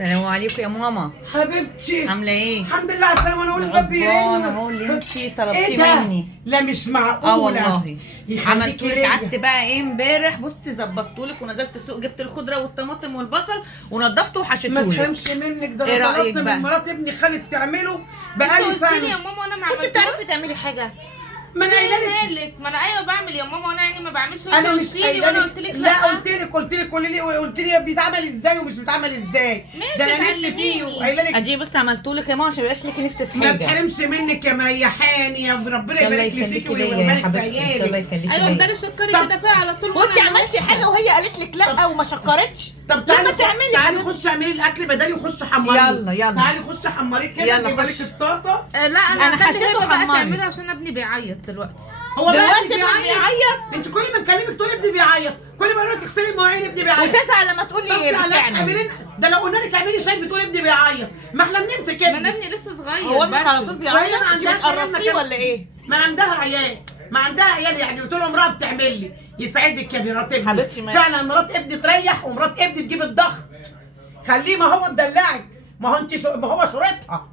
السلام عليكم يا ماما. حبيبتي عامله ايه؟ الحمد لله على السلامه. انا اقول الباب غصبانه بيرن اهو اللي انتي ايه طلبتيه ده؟ مني. لا مش معقوله. والله عملتولك. ليا. قعدت بقى ايه امبارح، بصي ظبطتولك ونزلت السوق، جبت الخضره والطماطم والبصل ونضفته ما وحشيتهولك. تحرمش منك، ده إيه انا رأيك طلبت بقى؟ من مرات ابني خالد تعمله انت بقالي قلت لي يا سنه. ماما وانا ما كنت عملتوش. بتعرفي تعملي حاجه؟ ما انا قايله لك مالك؟ ما انا ايوه بعمل يا ماما، وانا يعني ما بعملش. انا انت مش قلت لي قايله وانا لك. قلت لك لا قلت لك قولي لي قلت لي بيتعمل ازاي ومش بيتعمل ازاي. ماشي، ده انا نفسي فيه تعلميني. وقايله لك ادي بصي عملتولك يا ماما عشان ميبقاش ليكي نفس في ما حاجه. تحرمش منك يا مريحاني يا ربنا ان شاء الله يبارك لي فيكي يخليكي ليا يا ويبارك في حبيبتي، ان شاء الله عيالك. يخليكي ايوه ليا. افضلي شكري طب كده فيها على طول. وانتي عملتي حاجه وهي قالت لك لا وما شكرتش؟ طب لما تعملي تعالي حبيبتي. خشي اعملي الاكل بدالي وخشي حمري. يلا. تعالي خشي حمريه كده، يلا جايبه لك خش. الطاسه. لا أنا انا هخلي حسيته هبه بقى حماري. تعمله عشان ابني بيعيط دلوقتي. هو بقى دلوقتي ابني ابني بيعيط؟ انت كل ما تكلمك تقولي ابني بيعيط، كل ما اقول لك اغسلي المواعين ابني بيعيط. وتزعل لما تقولي طب تعالى بتعمل. اعملي، ده لو قلنا لك اعملي شاي بتقولي ابني بيعيط. ما احنا بنمسك ما انا ابني. ابني لسه صغير. هو ابنك على طول برضه. بيعيط؟ وهي ما انت عندهاش عيال بتقرصيه مكان. ولا ايه؟ ما عندها عيال، ما عندها عيال يعني بتقول له امراه بتعمل لي. يسعدك يا مرات ابني. حبيبتي ما- فعلا مرات ابني تريح ومرات ابني تجيب الضغط. خليه، ما هو مدلعك، ما هو انت ما هو شريطها.